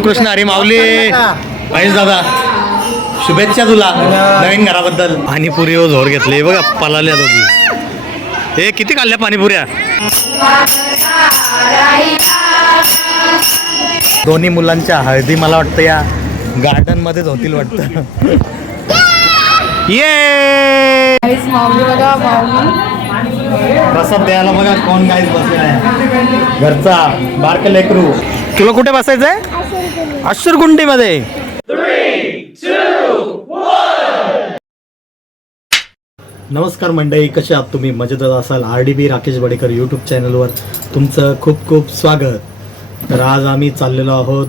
रामकृष्ण हरी माऊली. महेश दादा शुभेच्छा तुला नवीन घराबद्दल. पाणीपुरी जोर घेतली बघा, पळाल्या दोघी. हे किती खाल्ल्या पाणीपुऱ्या? दोन्ही मुलांच्या हळदी मला वाटतं या गार्डन मध्येच होतील वाटतं. ये प्रसाद द्यायला बघा कोण गाईज बसलेला आहे, घरचा बारक लेकरू. तुला कुठे बसायचंय? अश्शुरकुंडी मध्ये. नमस्कार मंडळी, कसे आहात तुम्ही? मजेत असाल. RDB राकेश बडेकर यूट्यूब चॅनलवर तुमचं खूप खूप स्वागत. तर आज आम्ही चाललेलो आहोत,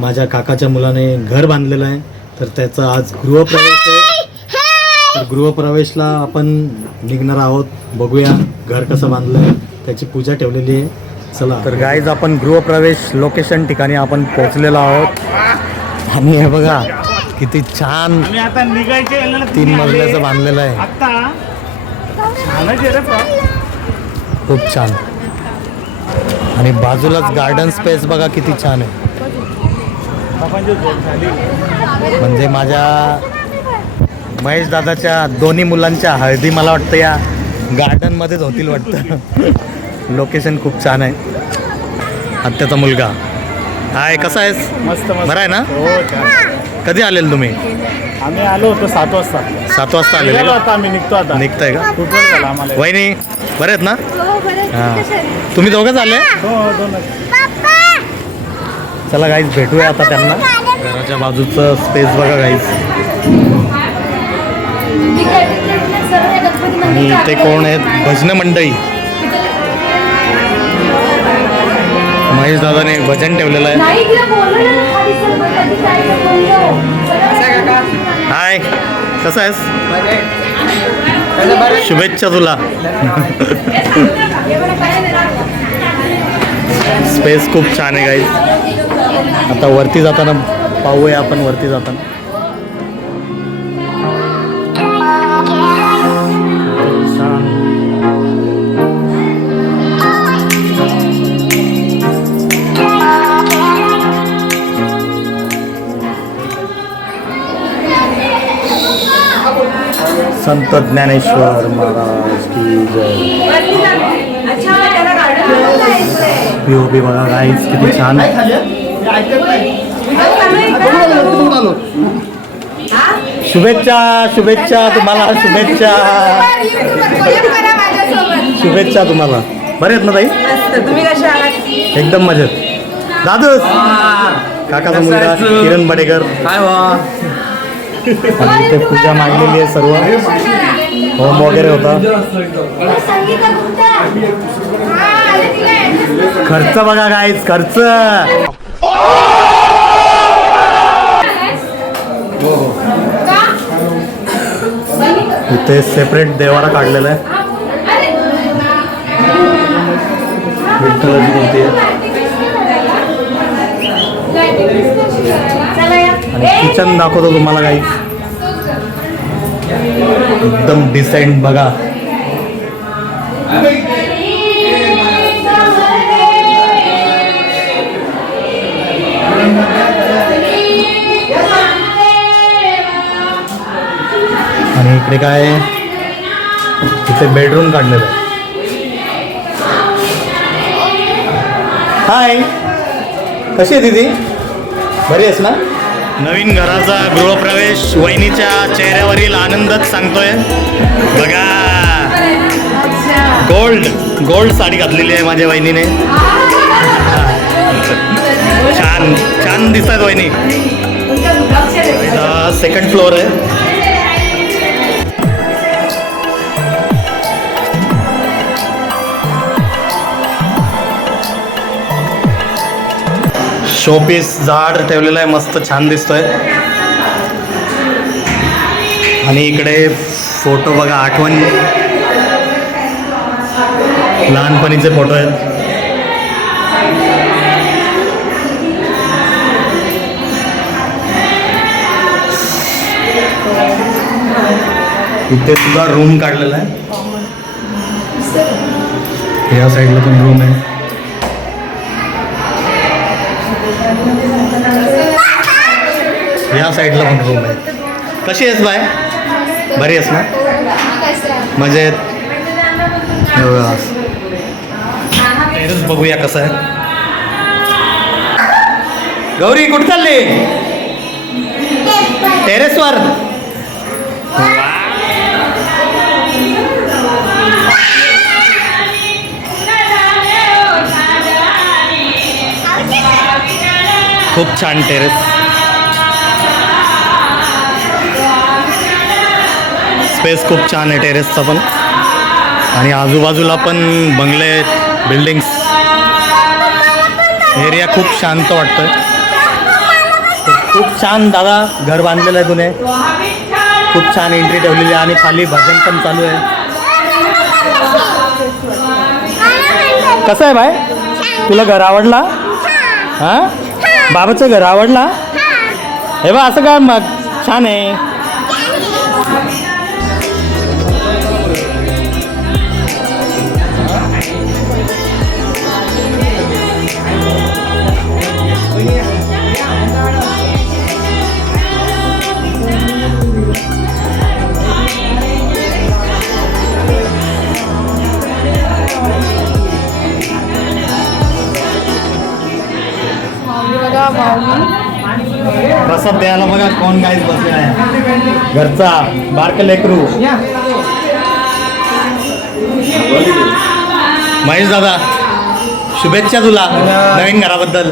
माझ्या काकाच्या मुलाने घर बांधलेलं आहे, तर त्याचा आज गृहप्रवेश आहे. तर गृहप्रवेशला आपण निघणार आहोत. बघूया घर कसं बांधलं आहे, त्याची पूजा ठेवलेली आहे. चला तर गाईज, आपण गृहप्रवेश लोकेशन ठिकाणी आपण पोहोचलेलो आहोत. आणि हे बघा किती छान 3 मजल्याचं बांधलेलं आहे, खूप छान. आणि बाजूलाच गार्डन स्पेस बघा किती छान आहे. म्हणजे माझ्या महेश दादाच्या दोन्ही मुलांच्या हळदी मला वाटतं या गार्डन मध्येच होतील वाटतं. लोकेशन खूप छान आहे. आत्याचा मुलगा. हाय, कसा आहेस? मस्त बरं आहे ना? हो. कधी आलेल तुम्ही? आम्ही आलो होतो 7 वाजता. 7 वाजता आलेले आता आम्ही निघतो. आता निघताय का? खूप वेळ झाला आम्हाला. वहिनी बरे आहेत ना? तुम्ही दोघंच आले? हो, दोनच. चला गाईज, भेटूया आता त्यांना. घराच्या बाजूचं स्पेस बघा गाईज. आणि ते कोण आहेत? भजन मंडळी. महेश दादाने भजन ठेवलेलं आहे. हाय, कसा आहेस? शुभेच्छा तुला. स्पेस खूप छान आहे गाईज. आता वरती जाताना पाहूया आपण, वरती जाताना. संत ज्ञानेश्वर महाराज की जय. पीओपी बघा गाईज किती छान. शुभेच्छा शुभेच्छा तुम्हाला, शुभेच्छा शुभेच्छा तुम्हाला. बरे आहेत ना ताई? तुम्ही कसे आहात? एकदम मजेत. दादूस काकाचा मुलगा किरण बडेकर. आणि इथे पूजा मांडलेली आहे, सर्व होम वगैरे होता. खर्च बघा गाईज, खर्च. इथे सेपरेट देवारा काढलेला आहे. विठ्ठलाची मूर्ती आहे. आणि किचन दाखवतो तुम्हाला गाईज, एकदम डिसेंट बघा. आणि इकडे काय, इथे बेडरूम काढलेलं आहे. हाय, कशी आहे दीदी? बरी आहेस ना? नवीन घराचा गृहप्रवेश वहिनीच्या चेहऱ्यावरील आनंदच सांगतोय. बघा, गोल्ड साडी घातलेली आहे माझ्या वहिनीने. छान छान दिसत आहेत वहिनी. सेकंड फ्लोअर आहे. शोपीस झाड ठेवलेलं आहे, मस्त छान दिसतोय. आणि इकडे फोटो बघा, आठवण लहानपणीचे फोटो आहेत. इथे सुद्धा रूम काढलेला आहे. या साईडला पण रूम आहे. ह्या साईडला पण रूम आहे. कशी आहेस बाय? बरी आहेस ना? मजेत. टेरेस बघूया कसं आहे. गौरी कुठं चालली? टेरेसवर. खूप छान टेरेस. स्पेस खूप छान आहे टेरेसचा पण. आणि आजूबाजूला पण बंगले आहेत, बिल्डिंग्स. एरिया खूप शांत वाटतोय. खूप छान दादा घर बांधलेलं आहे तुने. खूप छान एंट्री ठेवलेली आहे आणि खाली भजन पण चालू आहे. कसं आहे बाय? तुला घर आवडला? हां, बाबाचं घर आवडला? हे बा असं काय मग छान आहे. प्रसाद द्यायला बघा कोण गाईज बसलेला आहे. घरचा बारक लेकरू महेश दादा, शुभेच्छा तुला नवीन घराबद्दल.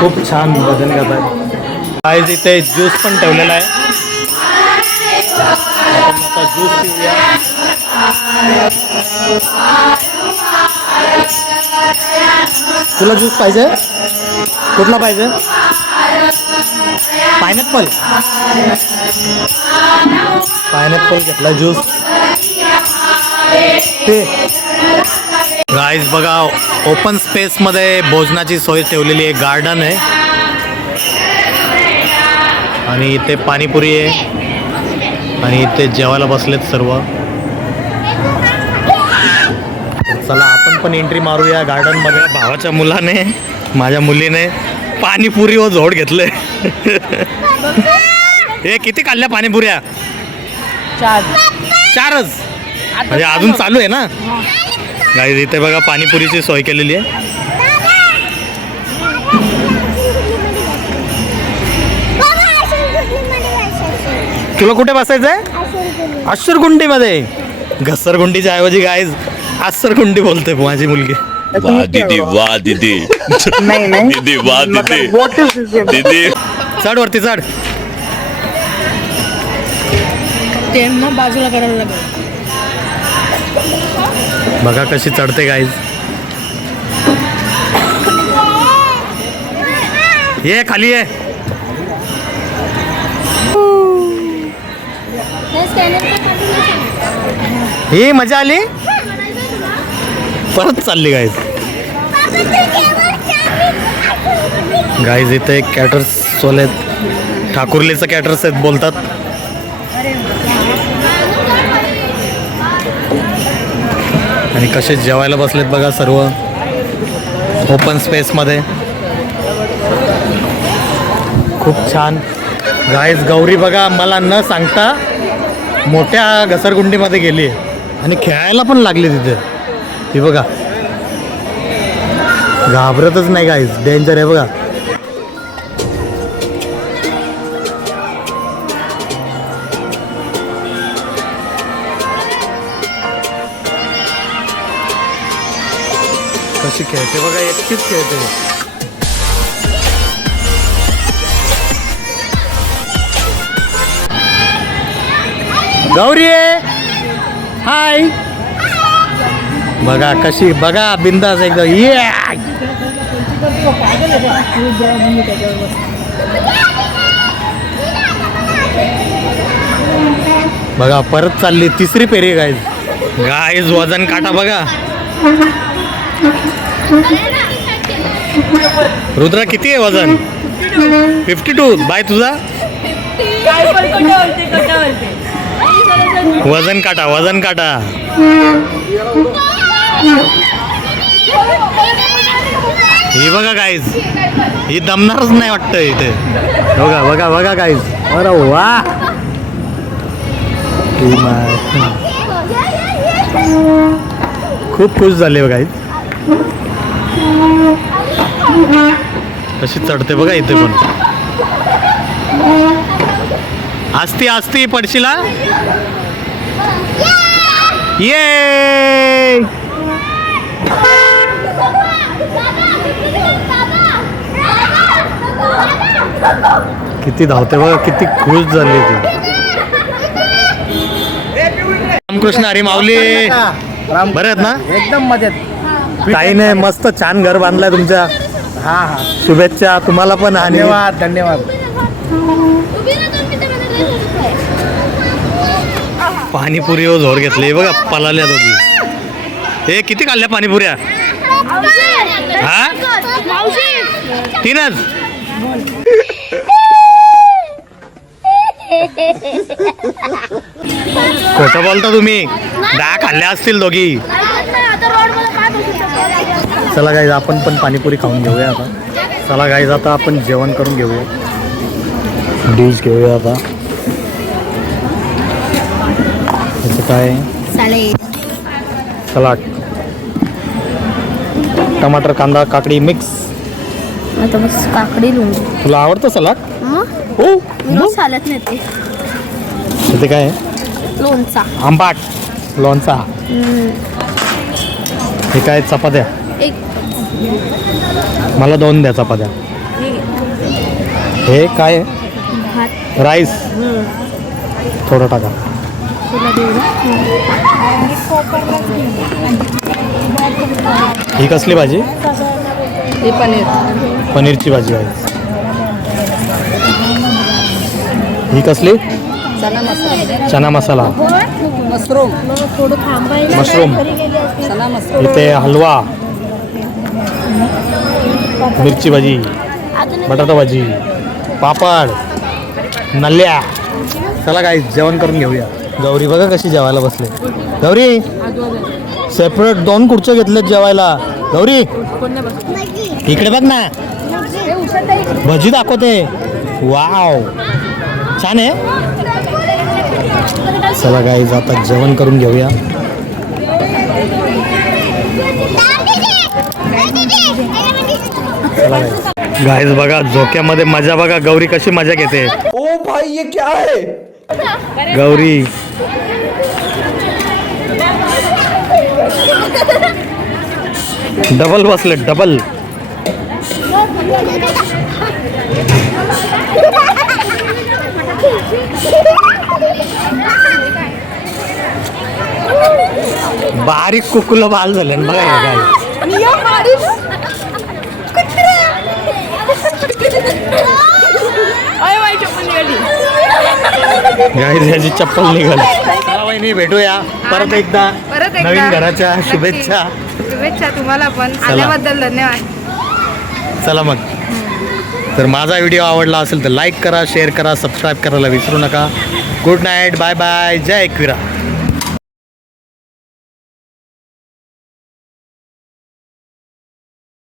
खूप छान भजन करतात. आज इथे ज्यूस पण ठेवलेला आहे. आता ज्यूस पिऊया. तुला ज्यूस पाहिजे? कुठला पाहिजे? पायनॅपल. पायनॅपल घेतला ज्यूस. गाईज बघा, ओपन स्पेस मध्ये भोजनाची सोय ठेवलेली आहे. गार्डन आहे आणि इथे पाणीपुरी आहे आणि इथे जेवायला बसलेत सर्व. चला आपण पण एंट्री मारूया गार्डन मध्ये. भावाच्या मुलाने, माझ्या मुलीने पाणीपुरी व झोड घेतले. हे किती खाल्ल्या पाणीपुऱ्या? 4च. म्हणजे अजून चालू आहे ना. गाईज इथे बघा पाणीपुरीची सोय केलेली आहे. तुला कुठे बसायचं आहे? आश्चरगुंडीमध्ये. घसरगुंडीच्या ऐवजी गाईज आश्चरगुंडी बोलते माझी मुलगी. वाह दीदी, वाह दीदी. दीदी वाह दीदी. दीदी चढ वरती चढ. बाजूला करायला लागेल. बघा कशी चढते गाईज. ये खाली ये. ही मजा आली. परत चालली गाईज. गाईज इथे कॅटर्स वाले ठाकुर्लीचं कॅटरर्स आहेत बोलतात. आणि कसे जेवायला बसलेत बघा सर्व ओपन स्पेसमध्ये. खूप छान. गाईज गौरी बघा मला न सांगता मोठ्या घसरगुंडीमध्ये गेली आणि खेळायला पण लागली तिथे. ती बघा घाबरतच नाही गाईज. डेंजर आहे बघा. कशी खेळते बघा. एकटीच खेळते. गौरी हाय. बघा कशी बघा बिंदास एकदम. ये बघा परत चालली. तिसरी फेरी गाईज. गाईज वजन काटा बघा. रुद्रा किती आहे वजन? 52. बाय तुझा वजन काटा. वजन काटा. ही बघा गाईज. ही दमणारच नाही वाटतं इथे. बघा बघा बघा गाईज. अरे वा. खूप खुश झाले गाईज. कशी चढते बघा इथे पण. आस्ती आस्ती पडशीला. ये किती धावते बघा. किती खुश झाली ती. रामकृष्ण हरी माऊली. बरे आहेत ना? एकदम मजेत. काही नाही. मस्त छान घर बांधलंय तुमच्या. हा हा शुभेच्छा तुम्हाला पण. आणि धन्यवाद धन्यवाद. पाणीपुरी झोर घेतली बघा. पलाल्या दोघी. हे किती खाल्ल्या पाणीपुऱ्या? हा 3च. खोटं बोलता तुम्ही. 10 खाल्ल्या असतील दोघी. चला गाईज आपण पण पाणीपुरी खाऊन घेऊया आता. चला गाईज आता आपण जेवण करून घेऊया. डिश घेऊया आता. याचं काय? सलाड. टमाटर कांदा काकडी मिक्स. आता बस काकडी लोणचं. तुला आवडतं सलाड? हो. मी चालत नाही ते. ते काय आहे? लोणचा. आंबाट लोणचा. हे काय? चपात्या. एक मला 2 द्या चपात्या. हे काय आहे? भात. राईस. थोडं टाका. तुला देऊ ना? ही कसली भाजी? हे पनीर. पनीरची भाजी आहे. ही कसली? चना मसाला. चना मसाला. मशरूम. थोडं थांबायला. मशरूम. चना मशरूम. इथे हलवा. मिरची भाजी. बटाटा भाजी. पापड. नल्ल्या. चला काय जेवण करून घेऊया. गौरी बघा कशी जेवायला बसले. गौरी सेपरेट 2 खुर्च्या घेतल्यात जेवायला. गौरी इकडे बघ ना. भजी दाखवते. वाव छान आहे. चला गाईज आता जेवण करून घेऊया. चला गाईज बघा झोक्यामध्ये मजा बघा. गौरी कशी मजा घेते. ओ भाई ये क्या है? गौरी डबल बसले. डबल. बारीक कुकुला बाल झाले ना बघा. गाईज याची चप्पल निघाली. भेटूया परत एकदा. नवीन घराच्या शुभेच्छा. शुभेच्छा तुम्हाला पण. आल्याबद्दल धन्यवाद. चला मग. जर माझा व्हिडिओ आवडला असेल तर लाईक करा, शेअर करा, सबस्क्राईब करायला विसरू नका. गुड नाईट, बाय बाय, जय एकविरा.